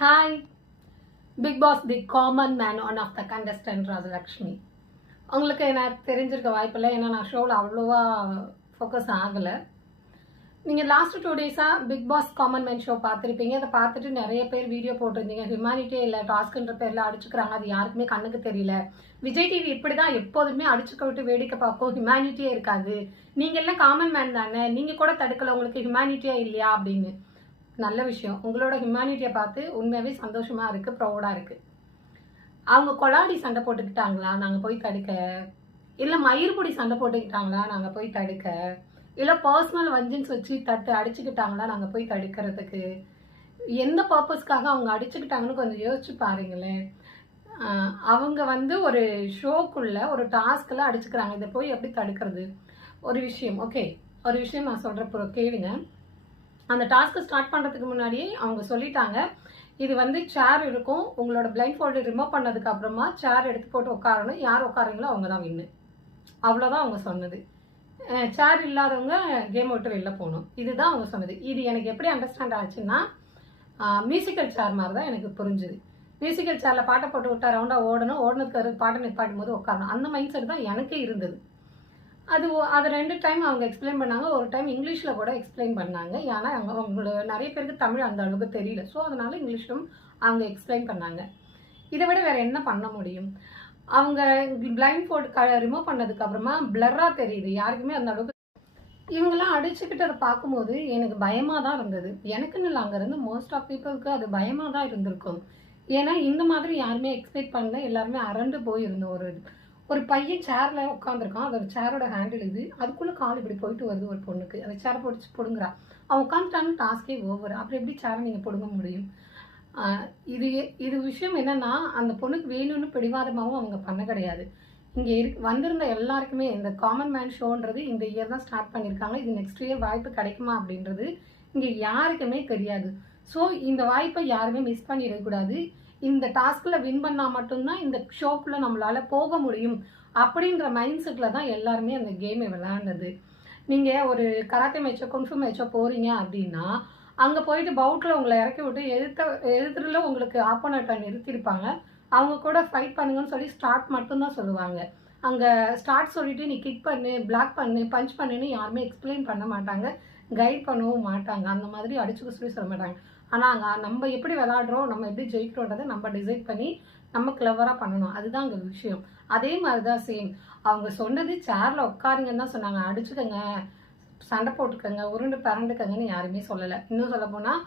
Hi, Big Boss, the common man, one of the contestant Rajalakshmi. உங்களுக்கு எனக்கு தெரிஞ்சிருக்க வாய்ப்பில்லை, ஏன்னா நான் ஷோவில் அவ்வளோவா ஃபோக்கஸ் ஆகலை. நீங்கள் லாஸ்ட் 2 டேஸாக Bigg Boss common man show பார்த்துருப்பீங்க. அதை பார்த்துட்டு நிறைய பேர் வீடியோ போட்டிருந்தீங்க. ஹியூமானிட்டியே இல்லை, டாஸ்க்குன்ற பேரில் அடிச்சுக்கிறாங்க, அது யாருக்குமே கண்ணுக்கு தெரியல. விஜய் டிவி இப்படி தான் எப்போதுமே அடிச்சுக்க விட்டு வேடிக்கை பார்க்கும், ஹியூமானிட்டியே இருக்காது. நீங்கள் எல்லாம் காமன் மேன் தானே, நீங்கள் கூட தடுக்கலை, உங்களுக்கு ஹியூமானிட்டியே இல்லையா அப்படின்னு. நல்ல விஷயம், உங்களோட ஹியூமானிட்டியை பார்த்து உண்மையாகவே சந்தோஷமாக இருக்குது, ப்ரௌடாக இருக்குது. அவங்க கொலாடி சண்டை போட்டுக்கிட்டாங்களா நாங்கள் போய் தடுக்க, இல்லை மயிர்புடி சண்டை போட்டுக்கிட்டாங்களா நாங்கள் போய் தடுக்க, இல்லை பர்சனல் வஞ்சன்ஸ் வச்சு அடிச்சுக்கிட்டாங்களா நாங்கள் போய் தடுக்கிறதுக்கு, எந்த பர்பஸ்க்காக அவங்க அடிச்சுக்கிட்டாங்கன்னு கொஞ்சம் யோசிச்சு பாருங்களேன். அவங்க ஒரு ஷோக்குள்ள ஒரு டாஸ்கில் அடிச்சுக்கிறாங்க, இதை போய் எப்படி தடுக்கிறது? ஒரு விஷயம் ஒரு விஷயம் நான் சொல்கிற கேளுங்க. அந்த டாஸ்க்கு ஸ்டார்ட் பண்ணுறதுக்கு முன்னாடியே அவங்க சொல்லிட்டாங்க, இது சேர் இருக்கும், உங்களோட பிளைண்ட் ஃபோல்டு ரிமூவ் பண்ணதுக்கு அப்புறமா சேர் எடுத்து போட்டு உட்காரணும், யார் உட்காரங்களோ அவங்க தான் வின்னு. அவ்வளோதான் அவங்க சொன்னது. சேர் இல்லாதவங்க கேம் விட்டு வெளில போகணும், இதுதான் அவங்க சொன்னது. இது எனக்கு எப்படி அண்டர்ஸ்டாண்ட் ஆச்சுன்னா, மியூசிக்கல் சேர் மாதிரி தான் எனக்கு புரிஞ்சுது. மியூசிக்கல் சேரில் பாட்டை போட்டு விட்டா ரவுண்டாக ஓடுனதுக்கு பாட்டை நிப்பாட்டும் போது உட்காரணும், அந்த மைண்ட் செட் தான் எனக்கே இருந்தது. அது 2 டைம் அவங்க எக்ஸ்பிளைன் பண்ணாங்க, ஒரு டைம் இங்கிலீஷில் கூட எக்ஸ்பிளைன் பண்ணாங்க. ஏன்னா அவங்களோட நிறைய பேருக்கு தமிழ் அந்த அளவுக்கு தெரியல, ஸோ அதனால இங்கிலீஷும் அவங்க எக்ஸ்பிளைன் பண்ணாங்க. இதை விட வேறு என்ன பண்ண முடியும்? அவங்க பிளைண்ட் ஃபோல்டு ரிமூவ் பண்ணதுக்கு அப்புறமா பிளர்ராக தெரியுது, யாருக்குமே அந்த அளவுக்கு. இவங்கெல்லாம் அடிச்சுக்கிட்டு அதை பார்க்கும்போது எனக்கு பயமாக தான் இருந்தது. எனக்குன்னு இல்லை, அங்கேருந்து மோஸ்ட் ஆஃப் பீப்புளுக்கு அது பயமாக தான் இருந்திருக்கும். ஏன்னா இந்த மாதிரி யாருமே எக்ஸ்பெக்ட் பண்ணல, எல்லாருமே அரண்டு போயிருந்தோம். ஒரு பையன் சேரில் உட்காந்துருக்கான், அதோட சேரோட ஹேண்டில் இது, அதுக்குள்ளே கால் இப்படி போயிட்டு வருது ஒரு பொண்ணுக்கு, அந்த சேரை பிடிச்சி பிடுங்குறா. அவன் உட்காந்துட்டாங்க, டாஸ்கே ஓவர். அப்புறம் எப்படி சேரை நீங்கள் பிடுங்க முடியும்? இது விஷயம் என்னன்னா, அந்த பொண்ணுக்கு வேணும்னு பிடிவாதமாகவும் அவங்க பண்ண கிடையாது. இங்கே வந்திருந்த எல்லாருக்குமே இந்த காமன் மேன் ஷோன்றது இந்த இயர் தான் ஸ்டார்ட் பண்ணியிருக்காங்க. இது நெக்ஸ்ட் இயர் வாய்ப்பு கிடைக்குமா அப்படின்றது இங்கே யாருக்குமே தெரியாது. ஸோ இந்த வாய்ப்பை யாருமே மிஸ் பண்ணிடக்கூடாது. இந்த டாஸ்கில் வின் பண்ணால் மட்டும்தான் இந்த ஷோக்குள்ளே நம்மளால் போக முடியும் அப்படின்ற மைண்ட் செட்டில் தான் எல்லாருமே அந்த கேமை விளையாடுனது. நீங்கள் ஒரு கராத்தே மேட்சோ குன்ஃபு மேட்சோ போகிறீங்க அப்படின்னா, அங்கே போயிட்டு பவுட்டில் உங்களை இறக்கி விட்டு எதிர்த்துல உங்களுக்கு ஆப்போனண்ட்டை நிறுத்தியிருப்பாங்க. அவங்க கூட ஃபைட் பண்ணுங்கன்னு சொல்லி ஸ்டார்ட் மட்டும்தான் சொல்லுவாங்க. அங்கே ஸ்டார்ட் சொல்லிவிட்டு நீ கிக் பண்ணு, பிளாக் பண்ணு, பஞ்ச் பண்ணுன்னு யாருமே எக்ஸ்பிளைன் பண்ண மாட்டாங்க, கைட் பண்ணவும் மாட்டாங்க. அந்த மாதிரி அடிச்சுக்க சொல்லி சொல்ல மாட்டாங்க. ஆனால் அங்கே நம்ம எப்படி விளாடுறோம், நம்ம எப்படி ஜெயிக்கிறோன்றதை நம்ம டிசைட் பண்ணி நம்ம கிளவராக பண்ணணும், அதுதான் அங்கே விஷயம். அதே மாதிரி தான் சேம், அவங்க சொன்னது சேரில் உட்காருங்கன்னு தான் சொன்னாங்க. அடிச்சுக்கங்க, சண்டை போட்டுக்கங்க, உருண்டு பரண்டுக்கங்கன்னு யாருமே சொல்லலை. இன்னும் சொல்ல போனால்